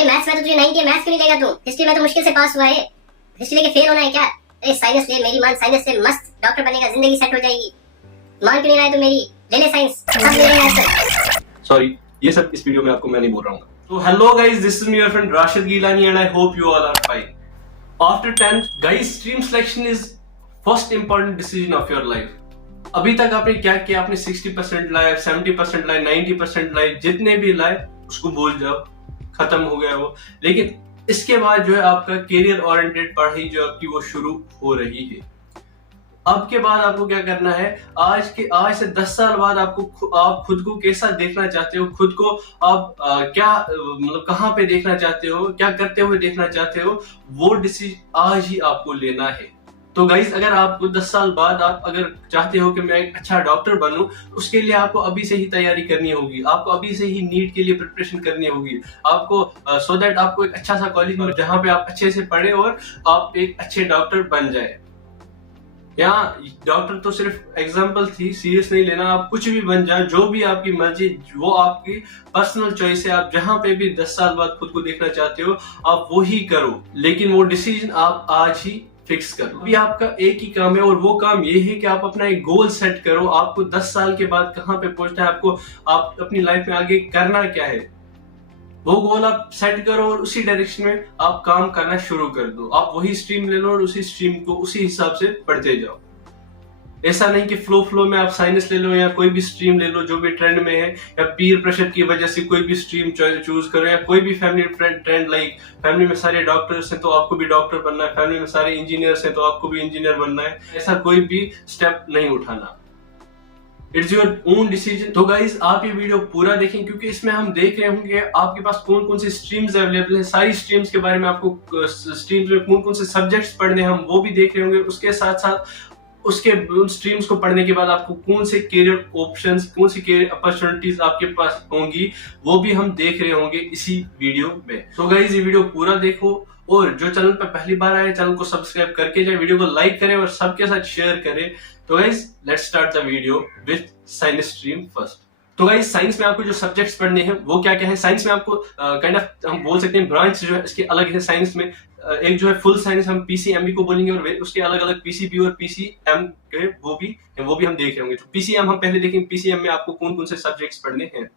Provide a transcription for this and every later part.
अरे मैथ्स में तो तुझे 90 है, मैथ्स क्यों नहीं लेगा तू? हिस्ट्री में तो मुश्किल से पास हुआ है, हिस्ट्री लेके फेल होना है क्या? अरे साइंस ले, मेरी मान, साइंस से मस्त डॉक्टर बनेगा, जिंदगी सेट हो जाएगी। मान क्यों नहीं रहा है तू मेरी? ले ले साइंस, सब ले ले आंसर। सॉरी, ये सब इस वीडियो में आपको मैं नहीं बोल रहा हूँ। तो hello guys, this is me your friend Rashid Gilani and I hope you all are fine. After 10th guys, stream selection is first important decision of your life. अभी तक आपने क्या किया? आपने 60% लाए, 70% लाए, 90% लाए, जितने भी लाए उसको भूल जाओ, खत्म हो गया वो। लेकिन इसके बाद जो है आपका कैरियर ओरिएंटेड पढ़ाई जो आपकी वो शुरू हो रही है। अब के बाद आपको क्या करना है? आज से 10 साल बाद आप खुद को कैसा देखना चाहते हो, खुद को आप क्या मतलब कहाँ पे देखना चाहते हो, क्या करते हुए देखना चाहते हो, वो डिसीजन आज ही आपको लेना है। तो गाइस, अगर आपको 10 साल बाद आप अगर चाहते हो कि मैं एक अच्छा डॉक्टर बनूं, उसके लिए आपको अभी से ही तैयारी करनी होगी, आपको अभी से ही नीट के लिए प्रिपरेशन करनी होगी, आपको सो दैट आपको एक अच्छा सा कॉलेज मिले जहां पे आप अच्छे से पढ़े और आप एक अच्छे डॉक्टर बन जाए। यहाँ डॉक्टर तो सिर्फ एग्जाम्पल थी, सीरियस नहीं लेना। आप कुछ भी बन जाए, जो भी आपकी मर्जी, वो आपकी पर्सनल चॉइस है। आप जहां पे भी 10 साल बाद खुद को देखना चाहते हो, आप वो ही करो, लेकिन वो डिसीजन आप आज ही फिक्स करो। अभी आपका एक ही काम है और वो काम ये है कि आप अपना एक गोल सेट करो। आपको 10 साल के बाद कहाँ पे पहुंचना है, आपको आप अपनी लाइफ में आगे करना क्या है, वो गोल आप सेट करो और उसी डायरेक्शन में आप काम करना शुरू कर दो। आप वही स्ट्रीम ले लो और उसी स्ट्रीम को उसी हिसाब से पढ़ते जाओ। ऐसा नहीं कि फ्लो में आप साइंस ले लो या कोई भी स्ट्रीम ले लो जो भी ट्रेंड में है, या पीर प्रेशर की वजह से कोई भी स्ट्रीम चूज करो, या कोई भी फैमिली ट्रेंड लाइक फैमिली में सारे डॉक्टर्स हैं तो आपको भी डॉक्टर बनना है, फैमिली में सारे इंजीनियर्स हैं तो आपको भी इंजीनियर बनना है। ऐसा कोई भी स्टेप नहीं उठाना। It's your own decision. तो गाइज, आप ये वीडियो पूरा देखें क्योंकि इसमें हम देख रहे होंगे आपके पास कौन कौन सी स्ट्रीम्स अवेलेबल है, सारी स्ट्रीम्स के बारे में, आपको स्ट्रीम्स में कौन कौन से सब्जेक्ट्स पढ़ने हैं हम वो भी देख रहे होंगे। उसके साथ साथ उसके स्ट्रीम्स को पढ़ने के बाद आपको कौन से कैरियर ऑप्शंस, कौन सी कैरियर अपॉर्चुनिटीज आपके पास होंगी, वो भी हम देख रहे होंगे इसी वीडियो में। तो गाइज, ये वीडियो पूरा देखो और जो चैनल पर पहली बार आए चैनल को सब्सक्राइब करके जाए, वीडियो को लाइक करें और सबके साथ शेयर करें। तो guys, let's start the video with science stream first. तो गाइज, साइंस में आपको जो सब्जेक्ट्स पढ़ने हैं वो क्या क्या है? साइंस में आपको काइंड ऑफ हम बोल सकते हैं ब्रांच जो है इसके अलग है। साइंस में एक जो है फुल साइंस हम पीसीएमबी को बोलेंगे और उसके अलग अलग पीसीबी और पीसीएम के वो भी हम देख रहे होंगे। तो पीसीएम हम पहले देखेंगे, पीसीएम में आपको कौन कौन से सब्जेक्ट्स पढ़ने हैं।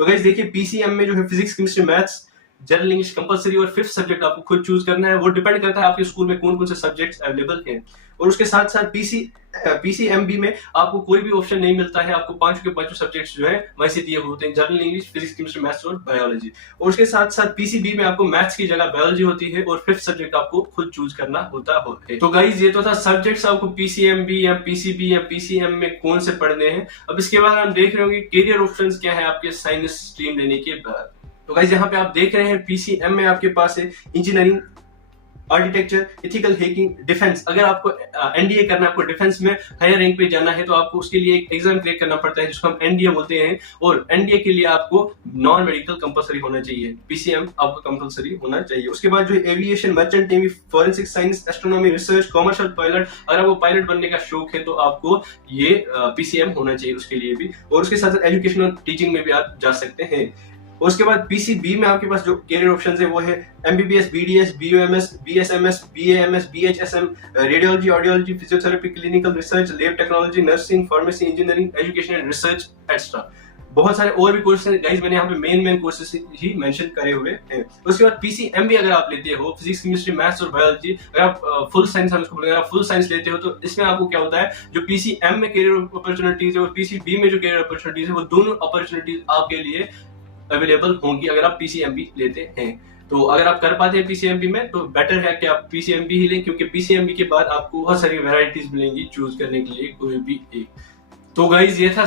तो गाइज देखिए, पीसीएम में जो है physics, chemistry, maths, general English compulsory और 5th सब्जेक्ट आपको खुद चूज करना है। वो डिपेंड करता है आपके स्कूल में कौन कौन से सब्जेक्ट्स अवेलेबल हैं। और उसके साथ साथ पीसीएमबी में आपको कोई भी ऑप्शन नहीं मिलता है, आपको 5 के 5 सब्जेक्ट्स जो है वैसे दिए होते हैं, general English, physics, chemistry, maths और बायोलॉजी। और उसके साथ साथ पीसीबी में आपको मैथ्स की जगह बायोलॉजी होती है और 5th सब्जेक्ट आपको खुद चूज करना होता है। तो गाइज, ये तो था सब्जेक्ट्स आपको पीसीएमबी या पीसीबी या पीसीएम में कौन से पढ़ने हैं। अब इसके बाद हम देख रहे होंगे कैरियर ऑप्शंस क्या है आपके साइंस स्ट्रीम लेने के बाद। तो गाइस, यहाँ पे आप देख रहे हैं पीसीएम में आपके पास है engineering, architecture, ethical hacking, defence. अगर आपको एनडीए करना है, आपको डिफेंस में हायर रैंक पे जाना है तो आपको उसके लिए एक एग्जाम क्रैक करना पड़ता है जिसको हम एनडीए बोलते हैं। और एनडीए के लिए आपको नॉन मेडिकल कंपलसरी होना चाहिए, पीसीएम आपको कंपलसरी होना चाहिए। उसके बाद जो aviation, merchant navy, forensic science, astronomy, research, commercial pilot, अगर आपको पायलट बनने का शौक है तो आपको ये पीसीएम होना चाहिए उसके लिए भी। और उसके साथ साथ एजुकेशन और टीचिंग में भी आप जा सकते हैं। और उसके बाद पीसीबी में आपके पास जो कैरियर ऑप्शंस है वो है MBBS, BDS, BUMS, BSMS, BAMS, BHSM, radiology, audiology, physiotherapy, clinical research, lab technology, nursing, pharmacy, engineering, education and research extra. बहुत सारे और भी कोर्सेज हैं गाइस, मैंने यहाँ पे मेन कोर्सेज ही मेंशन करे हुए हैं। उसके बाद पीसीएमबी अगर आप लेते हो, फिजिक्स, केमिस्ट्री, मैथ्स और बायोलॉजी, अगर आप फुल साइंस हम इसको बोलेंगे, आप फुल साइंस लेते हो तो इसमें आपको क्या होता है, जो पीसीएम में कैरियर अपॉर्चुनिटीज है और पीसीबी में जो कैरियर अपॉर्चुनिटीज है वो दोनों अपॉर्चुनिटीज आपके लिए अवेलेबल होंगी अगर आप पीसीएमबी लेते हैं। तो अगर आप कर पाते हैं पीसीएमबी में तो बेटर है कि आप पीसीएमबी ही लें, क्योंकि पीसीएमबी के बाद आपको बहुत सारी वैरायटीज मिलेंगी चूज करने के लिए कोई भी एक। तो गाइज, ये था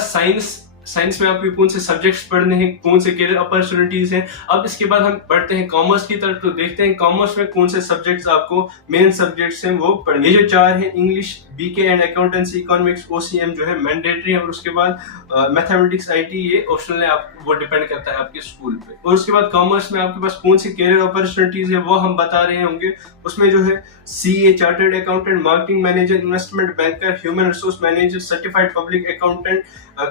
साइंस में आपको कौन से सब्जेक्ट्स पढ़ने हैं, कौन से कैरियर अपॉर्चुनिटीज हैं। अब इसके बाद हम बढ़ते हैं कॉमर्स की तरफ, तो देखते हैं कॉमर्स में कौन से सब्जेक्ट्स आपको मेन सब्जेक्ट्स हैं वो पढ़ने। ये जो 4 है, English, BK and accountancy, economics, OCM जो है मैंडेटरी है। और उसके बाद मैथमेटिक्स, आईटी ये ऑप्शनल है, आप वो डिपेंड करता है आपके स्कूल पे। और उसके बाद कॉमर्स में आपके पास कौन सी कैरियर अपॉर्चुनिटीज है वो हम बता रहे होंगे। उसमें जो है CA, chartered accountant, marketing manager, investment banker, human resource manager, certified public accountant,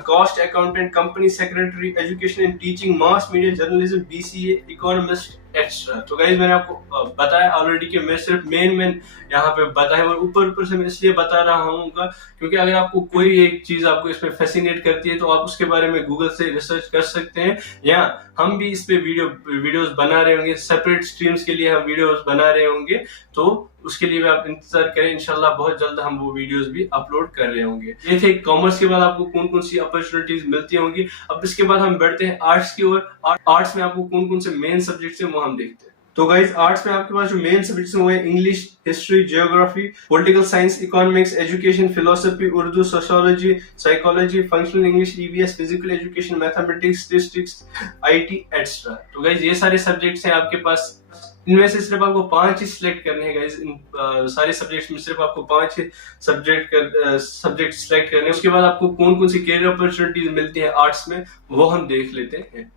cost accountant, company secretary, education and teaching, mass media journalism, BCA, economist extra. तो गाइज मैंने आपको बताया ऑलरेडी कि मैं सिर्फ मेन यहाँ पे बताया और ऊपर से मैं इसलिए बता रहा हूँ क्योंकि अगर आपको कोई एक चीज आपको इसमें फैसिनेट करती है तो आप उसके बारे में गूगल से रिसर्च कर सकते हैं, या हम भी इस पे वीडियोस बना रहे होंगे, सेपरेट स्ट्रीम्स के लिए हम वीडियोस बना रहे होंगे, तो उसके लिए भी आप इंतजार करें, इंशाल्लाह बहुत जल्द हम वो वीडियोस भी अपलोड कर रहे होंगे। ये थे कॉमर्स के बाद आपको कौन कौन सी अपॉर्चुनिटीज मिलती होंगी। अब इसके बाद हम बढ़ते हैं आर्ट्स की ओर। आर्ट्स में आपको कौन कौन से मेन सब्जेक्ट्स हैं वो हम देखते हैं। तो गाइज आर्ट्स में आपके पास जो मेन सब्जेक्ट्स हैं वो है English, history, geography, political science, economics, education, philosophy, Urdu, sociology, psychology, functional English, EVS, physical education, mathematics, statistics, IT extra. तो गाइज ये सारे सब्जेक्ट्स हैं आपके पास। इनमें से सिर्फ आपको 5 ही सिलेक्ट करने हैं गाइस। इन सारे सब्जेक्ट्स में सिर्फ आपको 5 ही सब्जेक्ट सिलेक्ट करने हैं। उसके बाद आपको कौन कौन सी कैरियर अपॉर्चुनिटीज मिलती है आर्ट्स में वो हम देख लेते हैं।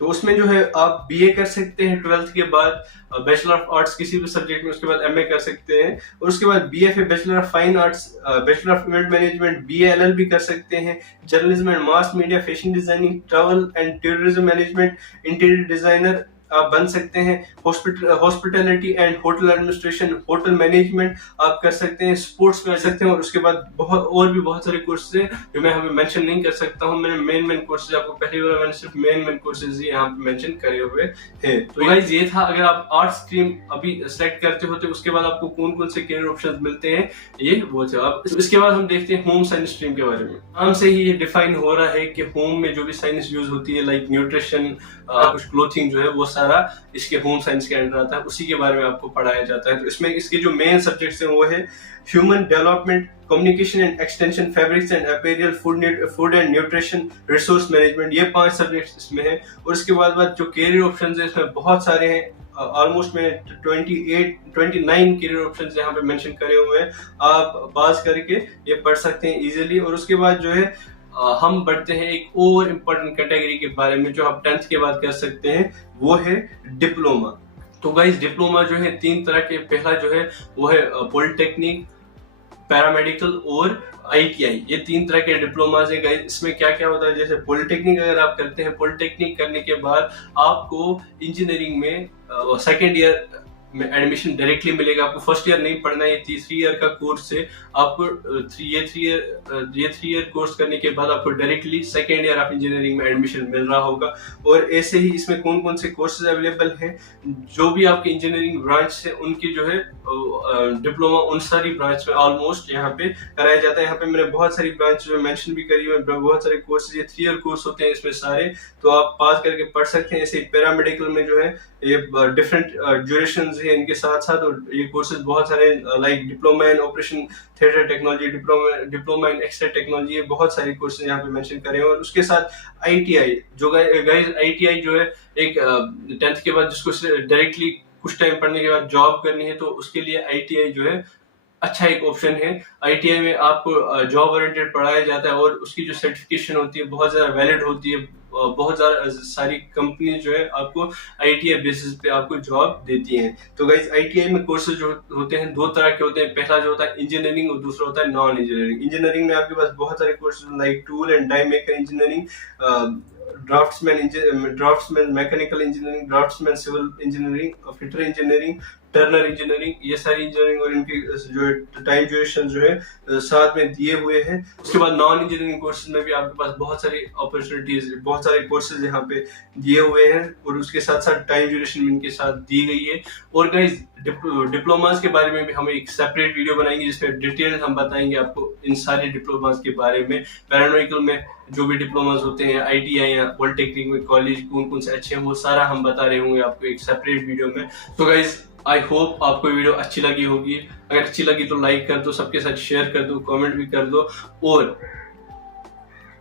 तो उसमें जो है आप बीए कर सकते हैं 12th के बाद, बैचलर ऑफ आर्ट्स किसी भी सब्जेक्ट में, उसके बाद एमए कर सकते हैं, और उसके बाद BFA bachelor of fine arts, bachelor of event management, BA LLB कर सकते हैं, journalism and mass media, fashion designing, travel and tourism management, interior designer आप बन सकते हैं, hospitality and hotel administration, hotel management आप कर सकते हैं, स्पोर्ट्स में आ सकते हैं, और उसके बाद बहुत सारे कोर्सेज हैं जो मैं हमें मेंशन नहीं कर सकता हूं। मैंने मेन कोर्सेज आपको पहले बोला, मैंने सिर्फ मेन कोर्सेज ही यहाँ पे मेंशन करे हुए हैं। तो गाइस ये था, अगर आप आर्ट्स स्ट्रीम अभी सेलेक्ट करते हो तो उसके बाद आपको कौन कौन से कैरियर ऑप्शंस मिलते हैं, ये वो थे। अब इसके बाद हम देखते हैं होम साइंस स्ट्रीम के बारे में। नाम से ही ये डिफाइन हो रहा है कि होम में जो भी साइंस यूज होती है, लाइक न्यूट्रिशन, कुछ क्लोथिंग जो है वो सारा इसके होम साइंस के अंडर आता है, उसी के बारे में आपको पढ़ाया जाता है। तो इसमें इसके जो मेन सब्जेक्ट्स हैं वो है human development, communication and extension, fabrics and apparel, food and nutrition, resource management, ये 5 सब्जेक्ट्स इसमें है। और इसके बाद जो कैरियर ऑप्शंस है इसमें बहुत सारे हैं, ऑलमोस्ट मैंने 29 कैरियर ऑप्शंस यहाँ पे मेंशन करे हुए हैं, आप पास करके ये पढ़ सकते हैं इजीली। और उसके बाद जो है हम बढ़ते हैं एक और इम्पोर्टेंट कैटेगरी के बारे में जो आप 10th के बाद कर सकते हैं, वो है डिप्लोमा। तो गाइस डिप्लोमा जो है 3 तरह के, पहला जो है वो है पॉलिटेक्निक, पैरामेडिकल और आईटीआई, ये 3 तरह के डिप्लोमास है गाइस। इसमें क्या क्या होता है, जैसे पॉलिटेक्निक अगर आप करते हैं, पॉलिटेक्निक करने के बाद आपको इंजीनियरिंग में 2nd ईयर में एडमिशन डायरेक्टली मिलेगा। आपको फर्स्ट ईयर नहीं पढ़ना है, ये 3 ईयर का कोर्स है। आपको 3 ईयर कोर्स करने के बाद आपको directly 2nd year of engineering में एडमिशन मिल रहा होगा। और ऐसे ही इसमें कौन कौन से कोर्सेज अवेलेबल हैं, जो भी आपके इंजीनियरिंग ब्रांच से उनकी जो है डिप्लोमा उन सारी ब्रांच में ऑलमोस्ट यहाँ पे कराया जाता है। यहाँ पे मैंने बहुत सारी ब्रांच जो मेंशन भी करी है, बहुत सारे कोर्सेज, ये 3 ईयर कोर्स होते हैं इसमें सारे, तो आप पास करके पढ़ सकते हैं। ऐसे पैरामेडिकल में जो है ये डिफरेंट ड्यूरेशन है इनके साथ साथ, और ये कोर्सेज बहुत सारे, like diploma in operation theatre technology, diploma in x-ray technology, ये बहुत सारे कोर्सेज यहाँ पे मेंशन करे हैं। और उसके साथ आईटीआई, जो गाइस आईटीआई जो है एक 10th के बाद जिसको डायरेक्टली कुछ टाइम पढ़ने के बाद जॉब करनी है, तो उसके लिए आईटीआई जो है अच्छा एक ऑप्शन है। आईटीआई में आपको जॉब ओरिएंटेड पढ़ाया जाता है और उसकी जो सर्टिफिकेशन होती है बहुत ज्यादा वैलिड होती है। बहुत ज्यादा सारी कंपनी जो है आपको आईटीआई बेसिस पे आपको जॉब देती हैं। तो गाइस आईटीआई में कोर्सेज जो होते हैं 2 तरह के होते हैं, पहला जो होता है इंजीनियरिंग और दूसरा होता है नॉन इंजीनियरिंग। इंजीनियरिंग में आपके पास बहुत सारे courses like tool and die maker engineering, draftsman mechanical engineering, draftsman civil engineering, fitter engineering, turner engineering, ये सारी इंजीनियरिंग और इनकी जो टाइम ड्यूरेशन जो है साथ में दिए हुए हैं। उसके बाद नॉन इंजीनियरिंग कोर्सेज में भी आपके पास बहुत सारी अपॉर्चुनिटीज, बहुत सारे कोर्सेज यहाँ पे दिए हुए हैं और उसके साथ साथ टाइम ड्यूरेशन इनके साथ दी गई है। और गाइस डिप्लोमास के बारे में भी हम एक सेपरेट वीडियो बनाएंगे जिसमें डिटेल हम बताएंगे आपको इन सारे डिप्लोमास के बारे में। पैरामेडिकल में जो भी डिप्लोमास होते हैं, आईटीआई या पॉलिटेक्निक में कॉलेज कौन कौन से अच्छे हैं, वो सारा हम बता रहे होंगे आपको एक सेपरेट वीडियो में। तो गाइस आई होप आपको वीडियो अच्छी लगी होगी। अगर अच्छी लगी तो लाइक कर दो, सबके साथ शेयर कर दो, कमेंट भी कर दो, और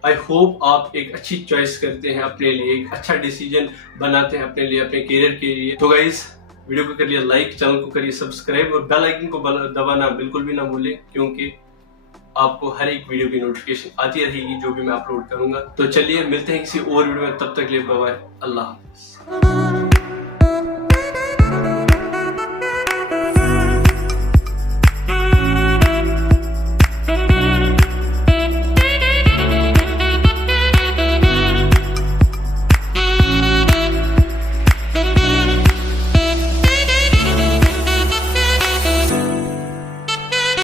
आई होप आप एक अच्छी चॉइस करते हैं अपने लिए, एक अच्छा डिसीजन बनाते हैं अपने लिए, अपने करियर के लिए। तो गाइस वीडियो को करिए लाइक, चैनल को करिए सब्सक्राइब और बेल आइकन को दबाना बिल्कुल भी ना भूलें, क्योंकि आपको हर एक वीडियो की नोटिफिकेशन आती रहेगी जो भी मैं अपलोड करूंगा। तो चलिए मिलते हैं किसी और वीडियो में, तब तक के लिए बाय बाय, अल्लाह हाफिज।